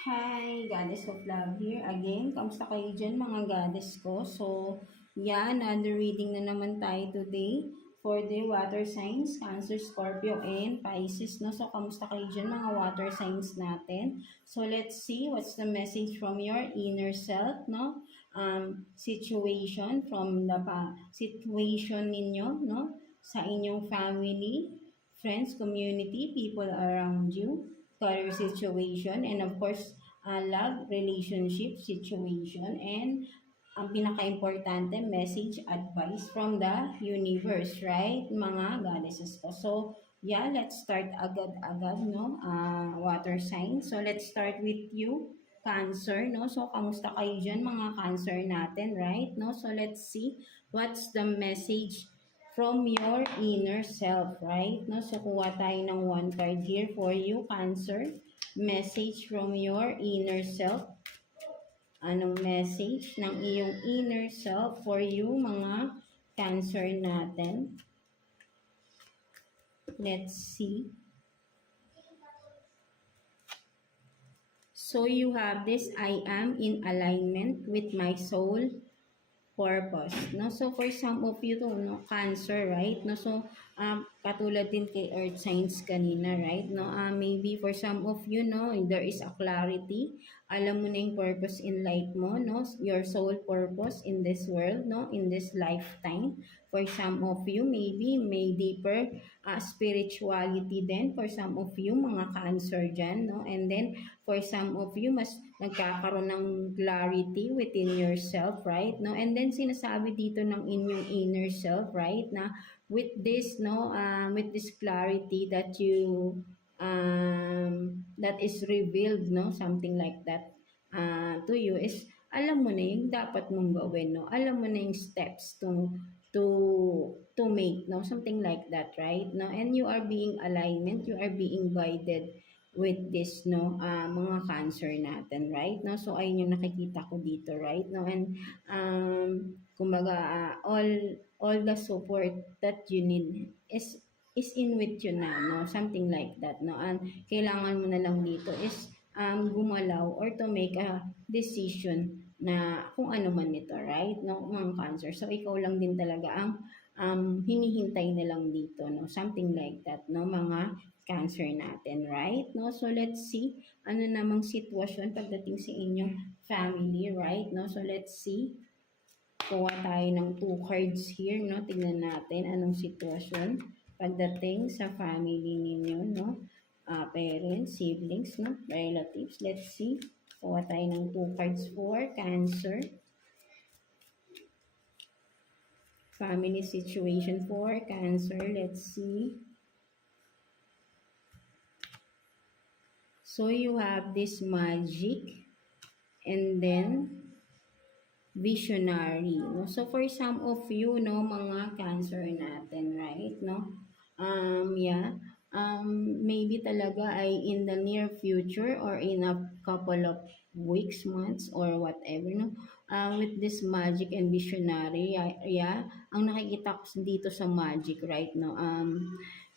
Hi, Goddess of Love here again. Kamusta kayo dyan mga Goddess ko? So, yan, another reading na naman tayo today for the water signs, Cancer, Scorpio, and Pisces. No? So, kamusta kayo dyan mga water signs natin? So, let's see what's the message from your inner self, no? Situation from the situation ninyo, no? Sa inyong family, friends, community, people around you, career situation, and of course, love, relationship situation, and ang pinaka-importante, message, advice from the universe, right? Mga goddesses ko. So, yeah, let's start agad-agad, no? Water sign. So, let's start with you, Cancer, no? So, kamusta kayo dyan, mga Cancer natin, right? No? So, let's see what's the message from your inner self, right? No? So, kuha tayo ng one card here for you, Cancer. Message from your inner self. Anong message ng iyong inner self for you, mga Cancer natin? Let's see. So, you have this, I am in alignment with my soul purpose, no? So for some of you to, no, Cancer, right? No, so katulad din kay earth signs kanina, right? No, maybe for some of you, no, there is a clarity. Alam mo na yung purpose in life mo, no? Your soul purpose in this world, no? In this lifetime. For some of you, maybe may deeper spirituality din. For some of you, mga Cancer dyan, no? And then for some of you, mas nagkakaroon ng clarity within yourself, right? No? And then sinasabi dito ng inyong inner self, right? Na with this, no, with this clarity that you that is revealed, no, something like that to you is alam mo na yung dapat mong gawin, no? Alam mo na yung steps to make, no, something like that, right? No, and you are being alignment, you are being guided with this, no, mga Cancer natin, right? No, so ayun yung nakikita ko dito, right? No, and kumbaga all the support that you need is in with you na, no, something like that, no, and kailangan mo na lang dito is gumalaw or to make a decision na kung ano man ito, right? No, mga Cancer. So, ikaw lang din talaga ang hinihintay na lang dito, no? Something like that, no? Mga Cancer natin, right? No? So, let's see ano namang sitwasyon pagdating sa inyong family, right? No? So, let's see. Kuha tayo ng 2 cards here, no? Tingnan natin anong sitwasyon pagdating sa family ninyo, no? Parents, siblings, no? Relatives. Let's see. Kuha tayo ng 2 cards for Cancer. Family situation for Cancer. Let's see. So, you have this magic and then visionary, no? So, for some of you, no, mga Cancer natin, right, no? Yeah, maybe talaga ay in the near future or in a couple of weeks, months, or whatever, no? With this magic and visionary, yeah, ang nakikita ko dito sa magic, right, no?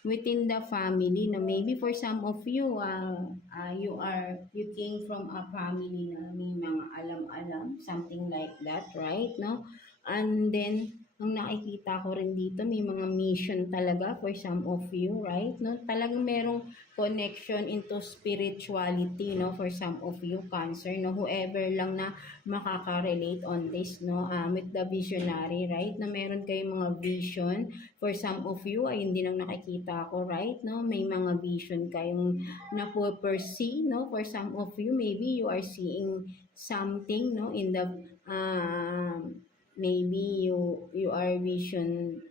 Within the family, no, maybe for some of you, you came from a family na may mga alam-alam, something like that, right, no? And then ang nakikita ko rin dito, may mga mission talaga for some of you, right? No? Talagang merong connection into spirituality, no? For some of you, Cancer, no? Whoever lang na makaka-relate on this, no? With the visionary, right? Na meron kayong mga vision. For some of you, ay hindi lang nakikita ko, right? No? May mga vision kayong napo-pursue, no? For some of you, maybe you are seeing something, no? In the maybe you are vision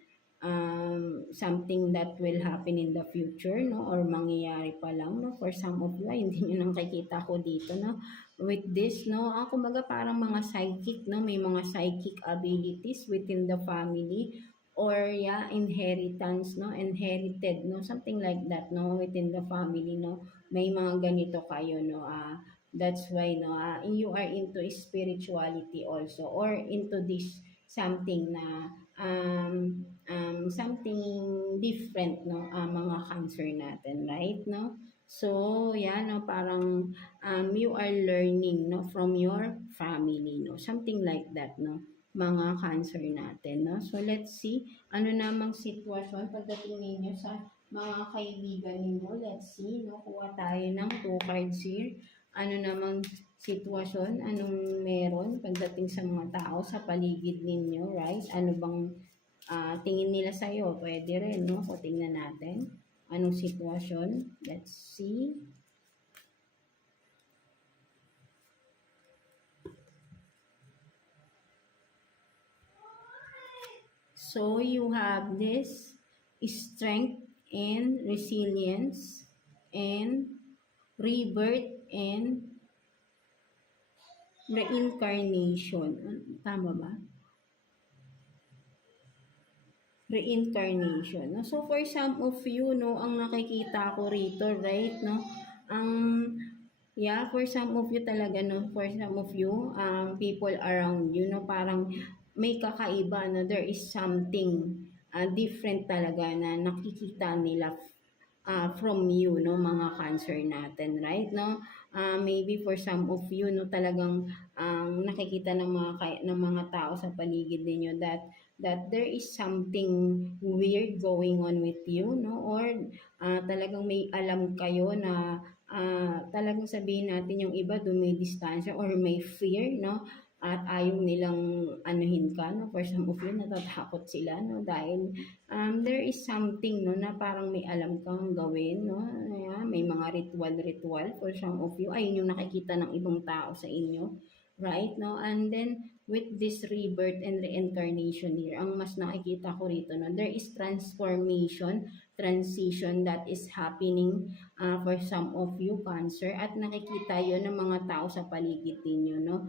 something that will happen in the future, no, or mangyayari pa lang, no. For some of you, ay hindi niyo nang nakikita ko dito, no, with this, no, kumaga parang mga psychic, no, may mga psychic abilities within the family, or yeah, inheritance, no, inherited, no, something like that, no, within the family, no, may mga ganito kayo, no. That's why, no, you are into spirituality also, or into this something na something different, no, mga Cancer natin, right, no? So, yan, no, parang you are learning, no, from your family, no, something like that, no, mga cancer natin, no. So, let's see, ano namang sitwasyon pagdating ninyo sa mga kaibigan ninyo. Let's see, no, kuha tayo ng 2 cards here. Ano namang sitwasyon, anong meron pagdating sa mga tao sa paligid ninyo, right? Ano bang tingin nila sa'yo? Pwede rin, no? So, tingnan natin. Anong sitwasyon? Let's see. So you have this strength and resilience and rebirth and reincarnation. Tama ba? Reincarnation. No? So for some of you, no, ang nakikita ko rito, right, no, ang yeah, for some of you talaga, no, for some of you, people around you, no, parang may kakaiba, no, there is something different talaga na nakikita nila from you, no, mga cancer natin, right, no? Maybe for some of you, no, talagang nakikita ng mga tao sa paligid ninyo that there is something weird going on with you, no, or talagang may alam kayo na talagang sabihin natin yung iba dumidistansya or may fear, no, at ayaw nilang anuhin ka, no, for some of you natatakot sila, no, dahil there is something, no, na parang may alam kang gawin, no, may mga ritual for some of you, ayun yung nakikita ng ibang tao sa inyo, right, no, and then with this rebirth and reincarnation here, ang mas nakikita ko rito, no, there is transition that is happening for some of you, Cancer, at nakikita yon ng mga tao sa paligid ninyo, no.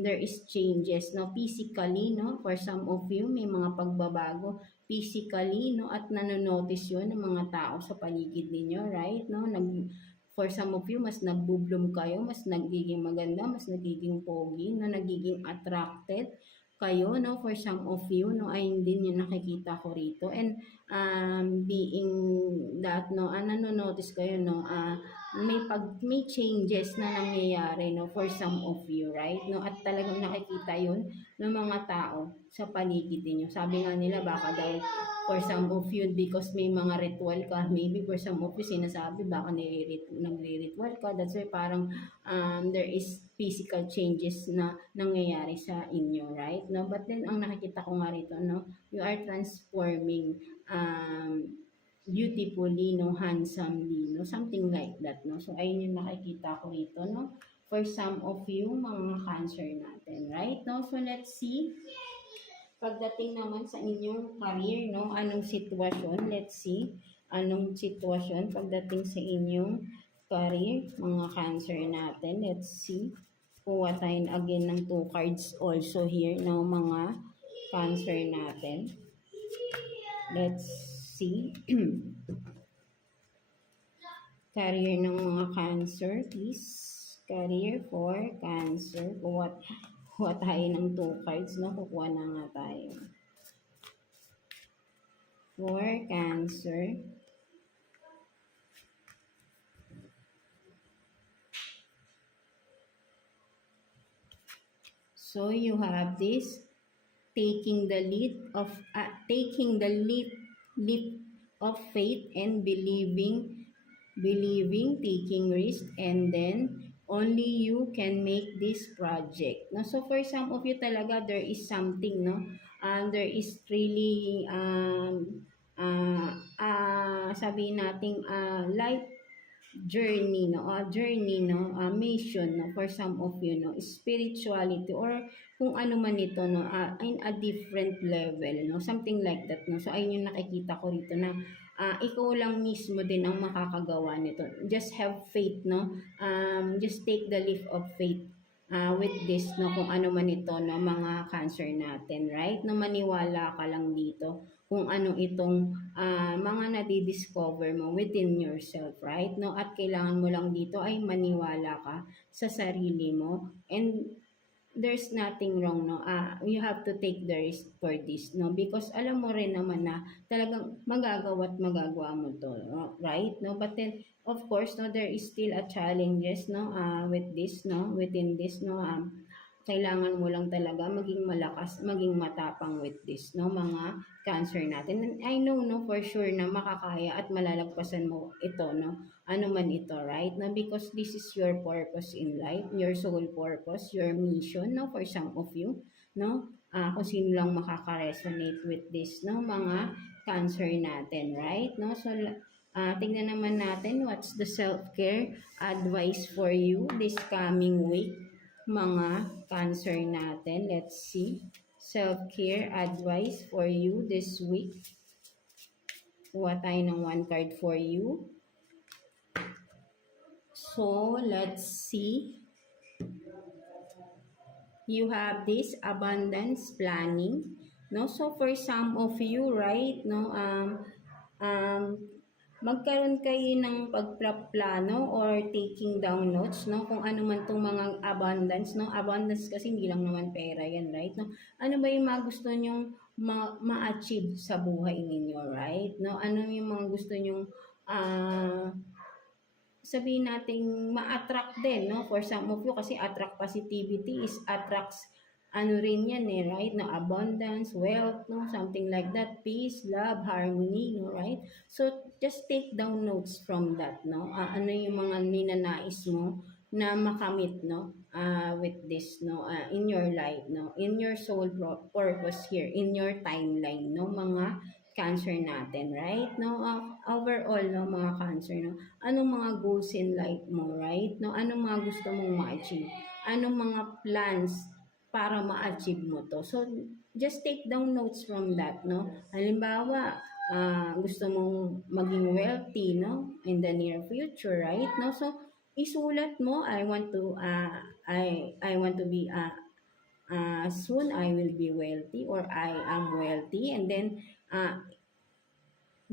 There is changes, no, physically, no, for some of you, may mga pagbabago physically, no, at nanonotice yon ng mga tao sa paligid ninyo, right, no, for some of you, mas nagbo-bloom kayo, mas nagiging maganda, mas nagiging pogi, no, nagiging attracted kayo, no, for some of you, no, ay hindi nyo nakikita ko rito, and being that, no, nanonotice kayo, no, may changes na nangyayari, no, for some of you, right, no, at talagang nakikita yon ng mga tao sa paligid niyo. Sabi nga nila baka daw for some of you, because may mga ritual ka, maybe for some of you sinasabi baka nagre-ritual ka, that's why parang there is physical changes na nangyayari sa inyo, right, no, but then ang nakikita ko nga rito, no, you are transforming beautifully, no, handsomely, no, something like that, no. So ayun yung nakikita ko rito, no, for some of you mga Cancer natin, right, no. So let's see pagdating naman sa inyong career, no, anong sitwasyon, let's see anong sitwasyon pagdating sa inyong career, mga Cancer natin. Let's see, kuha tayo again ng 2 cards also here, no, mga Cancer natin. Let's see. Career ng mga Cancer, please. Career for Cancer. Kuha tayo ng 2 cards, no? Kukuha na nga tayo. For Cancer. So you have this taking the leap of faith and believing, taking risk, and then only you can make this project. No, so for some of you talaga there is something, no, there is really sabihin nating life journey, no, mission, no, for some of you, no, spirituality or kung ano man ito, no, in a different level, no, something like that, no. So ayun yung nakikita ko rito na ikaw lang mismo din ang makakagawa nito. Just have faith, no, just take the leap of faith with this, no, kung ano man ito, no, mga Cancer natin, right, no, maniwala ka lang dito kung ano itong mga nadidiscover mo within yourself, right, no, at kailangan mo lang dito ay maniwala ka sa sarili mo, and there's nothing wrong, no? You have to take the risk for this, no? Because alam mo rin naman na talagang magagawa at magagawa mo to, no? Right? No? But then, of course, no, there is still a challenges, no? With this, no? Within this, no? Kailangan mo lang talaga maging malakas, maging matapang with this, no? Mga cancer natin. And I know, no, for sure na makakaya at malalagpasan mo ito, no? Ano man ito, right? No, because this is your purpose in life, your soul purpose, your mission, no, for some of you, no? Kung sino lang makaka-resonate with this, no, mga cancer natin, right? No, so tingnan naman natin what's the self-care advice for you this coming week, mga cancer natin. Let's see. Self-care advice for you this week. Kuha tayo ng one card for you. So, let's see. You have this abundance planning. No? So, for some of you, right, no, magkaroon kayo ng pagplano or taking down notes, no, kung ano man itong mga abundance, no, abundance kasi hindi lang naman pera yan, right, no, ano ba yung mga gusto nyong ma-achieve sa buhay ninyo, right, no, ano yung mga gusto nyong sabihin nating ma-attract din, no, for some of you, kasi attract positivity is attracts ano rin yan right? No, abundance, wealth, no, something like that, peace, love, harmony, no, right? So, just take down notes from that, no? Ano yung mga ninanais mo na makamit, no? With this, no? In your life, no? In your soul purpose here, in your timeline, no? Mga cancer natin, right? No, overall, no, mga cancer, no? Anong mga goals in life mo, right? No, anong mga gusto mong ma-achieve? Anong mga plans para ma-achieve mo to. So, just take down notes from that, no? Halimbawa, gusto mong maging wealthy, no? In the near future, right? No? So, isulat mo, I want to be, soon I will be wealthy or I am wealthy. And then,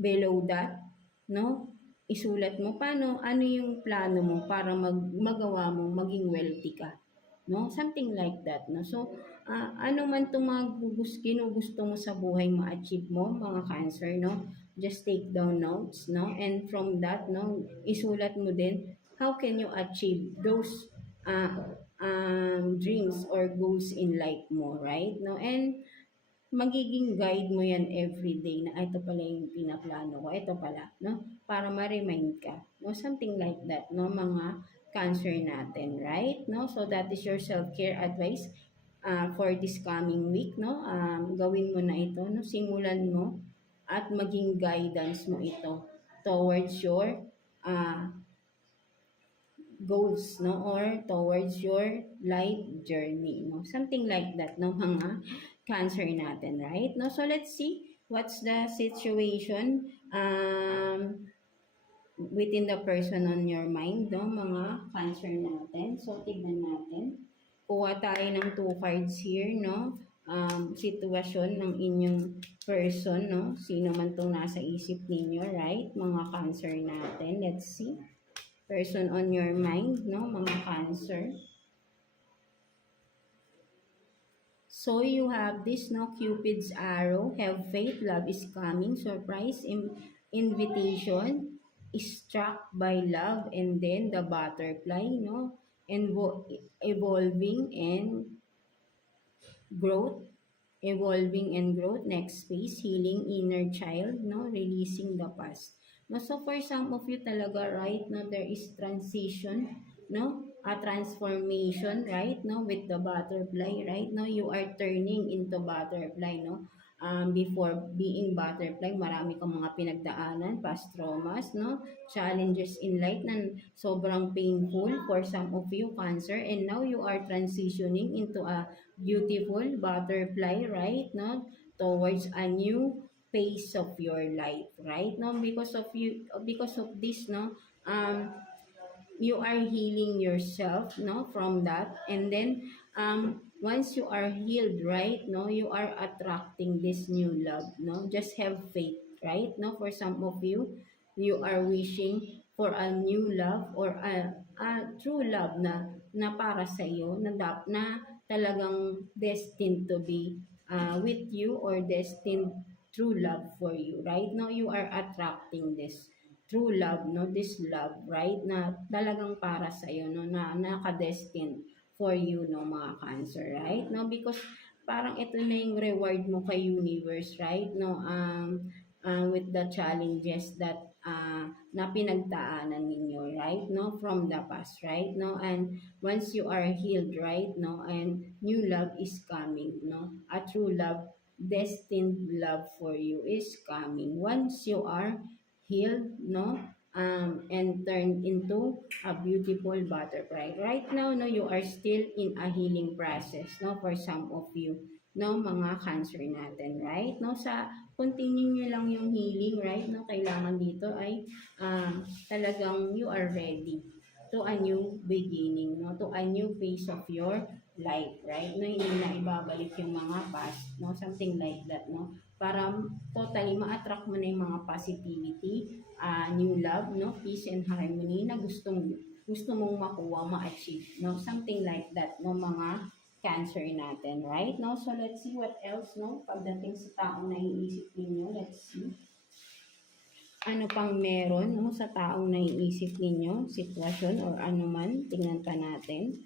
below that, no? Isulat mo paano, ano yung plano mo para magawa mo maging wealthy ka, no? Something like that, no? So, ano man itong mga ginugusto mo sa buhay ma-achieve mo, mga cancer, no? Just take down notes, no? And from that, no, isulat mo din how can you achieve those dreams or goals in life mo, right? No? And magiging guide mo yan everyday na ito pala yung pinaplano ko, ito pala, no? Para ma-remind ka, no? Something like that, no? Mga cancer natin, right? No? So that is your self-care advice for this coming week, no? Gawin mo na ito, no? Simulan mo at maging guidance mo ito towards your goals, no, or towards your life journey, no, something like that, no, mga cancer natin, right? No, so let's see what's the situation within the person on your mind, no, mga cancer natin. So tignan natin, kuha tayo ng 2 cards here, no, sitwasyon ng inyong person, no, sino man itong nasa isip ninyo, right, mga cancer natin. Let's see. Person on your mind, no, mga cancer. So you have this, no, Cupid's arrow, have faith, love is coming, surprise, invitation, struck by love, and then the butterfly, no, evolving and growth, next phase, healing inner child, no, releasing the past. No, so for some of you talaga, right, no, there is transition, no, a transformation, right, no, with the butterfly, right, no, you are turning into butterfly, no. Before being butterfly, marami kang mga pinagdaanan, past traumas, no, challenges in life na sobrang painful for some of you, cancer, and now you are transitioning into a beautiful butterfly, right, no, towards a new phase of your life, right, no, because of this, no, you are healing yourself, no, from that, and then once you are healed, right, no, you are attracting this new love, no, just have faith, right, no, for some of you, you are wishing for a new love or a true love na para sa iyo, na talagang destined to be with you, or destined true love for you. Right now, you are attracting this true love, no? This love, right? Na talagang para sa iyo, no? Na nakadestined for you, no, mga Cancer, right? No, because parang ito na yung reward mo kay universe, right? No, with the challenges that na pinagdaanan ninyo, right? No, from the past, right? No, and once you are healed, right? No, and new love is coming, no? A true love, destined love for you is coming once you are healed, no? And turned into a beautiful butterfly. Right now, no, you are still in a healing process, no, for some of you, no, mga Cancer natin, right? No, sa continue nyo lang yung healing, right? No, kailangan dito ay talagang you are ready to a new beginning, no, to a new phase of your life, right? No, hindi na ibabalik yung mga past, no, something like that, no, para totally ma-attract mo na yung mga positivity, new love, no, peace and harmony na gusto mong makuha, ma-achieve, no, something like that, no, mga Cancer natin, right? No, so let's see what else, no, pagdating sa taong naiisip ninyo. Let's see ano pang meron, no, sa taong naiisip ninyo, sitwasyon or ano man. Tingnan pa natin.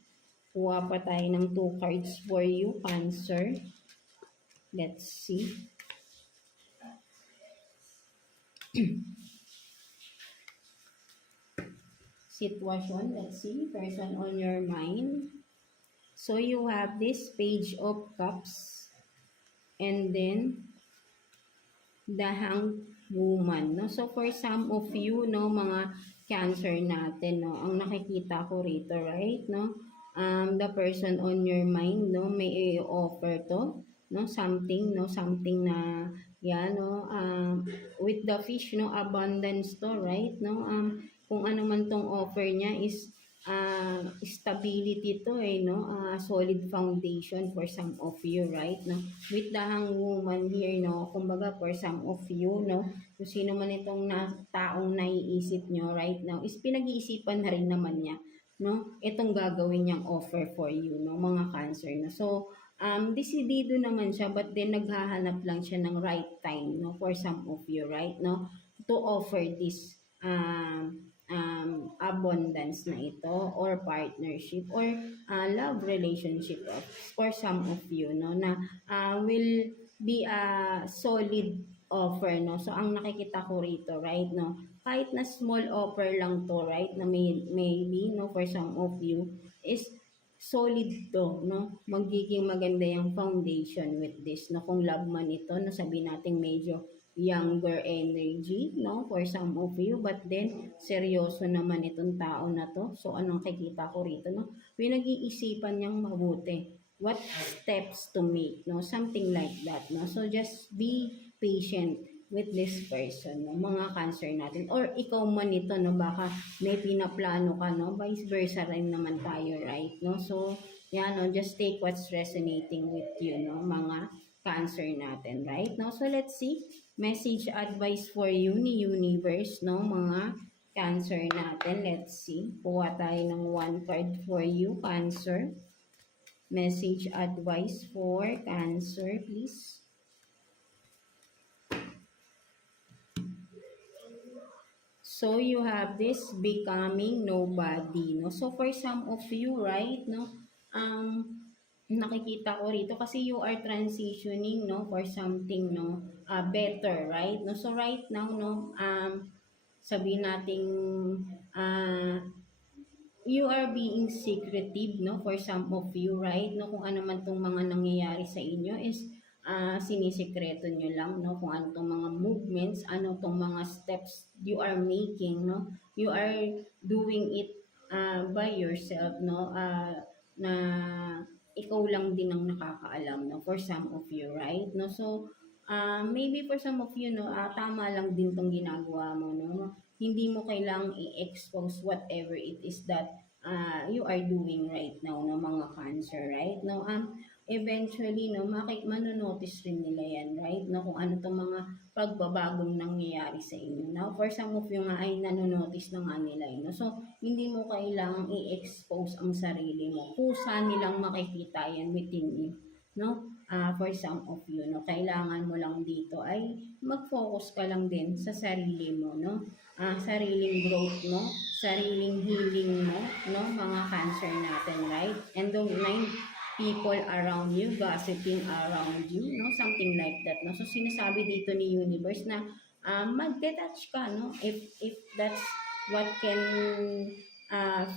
Kuha pa tayo ng 2 cards for you, Cancer. Let's see. Sitwasyon, let's see. Person on your mind. So you have this Page of Cups. And then, the Hanged Woman, no? So for some of you, no, mga Cancer natin, no, ang nakikita ko rito, right, no, the person on your mind, no, may offer to, no, something, no, something na, yan, no, with the fish, no, abundance to, right, no, kung ano man tong offer niya is stability to, no, solid foundation for some of you, right, no, with the Hanged Woman here, no, kumbaga for some of you, no, kung sino man itong taong naiisip nyo right now is pinag-iisipan na rin naman niya, no, itong gagawin niyang offer for you, no, mga Cancer, no. So desidido naman siya, but then naghahanap lang siya ng right time, no, for some of you, right, no, to offer this abundance na ito, or partnership, or love relationship for some of you, no, na will be a solid offer, no. So ang nakikita ko rito, right, no, kahit na small offer lang to, right, na maybe, no, for some of you is solid to, no, magiging maganda yung foundation with this, no, kung love man ito, no, sabihin natin medyo younger energy, no, for some of you, but then seryoso naman itong tao na to. So anong nakikita ko rito, no, pinag-iisipan niyang mabuti what steps to make, no, something like that, no. So just be patient with this person, no, mga Cancer natin, or ikaw man ito, no, baka may pinaplano ka, no, vice versa rin naman tayo, right, no. So yan, no, just take what's resonating with you, no, mga Cancer natin, right, no. So let's see message advice for you ni universe, no, mga Cancer natin. Let's see. Kuha tayo ng 1 card for you, Cancer. Message advice for Cancer, please. So you have this becoming nobody, no. So for some of you, right, no, nakikita ko rito kasi you are transitioning, no, for something, no, better, right, no. So right now, no, sabihin nating you are being secretive, no, for some of you, right, no, kung ano man tong mga nangyayari sa inyo is sinisikreto nyo lang, no, kung ano tong mga movements, ano tong mga steps you are making, no, you are doing it by yourself, no, na ikaw lang din ang nakakaalam, no, for some of you, right, no. So maybe for some of you, no, tama lang din tong ginagawa mo, no, hindi mo kailangang i-expose whatever it is that you are doing right now, no, mga Cancer, right, no. eventually, no, manonotice rin nila yan, right? No, kung ano tong mga pagbabagong nangyayari sa inyo. Now, for some of you nga ay nanonotice na nga nila, no? So, hindi mo kailangang i-expose ang sarili mo. Kusa nilang makikita yan within you, no? For some of you, no, kailangan mo lang dito ay mag-focus ka lang din sa sarili mo, no? Sariling growth mo, sariling healing mo, no? Mga cancer natin, right? And don't mind people around you, gossiping around you, no? Something like that, no? So, sinasabi dito ni universe na mag-detach ka, no? If that's what can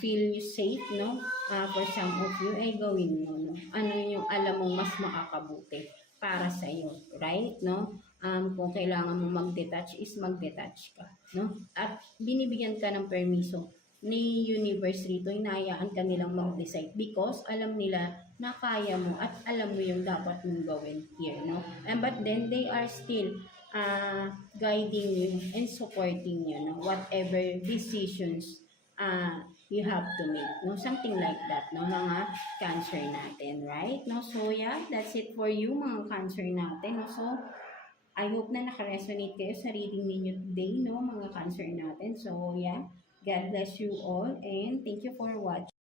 feel you safe, no? For some of you, ay gawin mo, no? Ano yung alam mong mas makakabuti para sa iyo, right? No? Kung kailangan mong mag-detach is mag-detach ka, no? At binibigyan ka ng permiso ni universe rito, hinahayaan ka nilang mag-decide because alam nila na kaya mo at alam mo yung dapat mong gawin here, no? And but then they are still guiding you and supporting you, no? Whatever decisions you have to make, no? Something like that, no? Mga cancer natin, right? No? So yeah, that's it for you mga cancer natin, no? So I hope na naka-resonate kayo sa reading ninyo today, no? Mga cancer natin. So yeah, God bless you all and thank you for watching.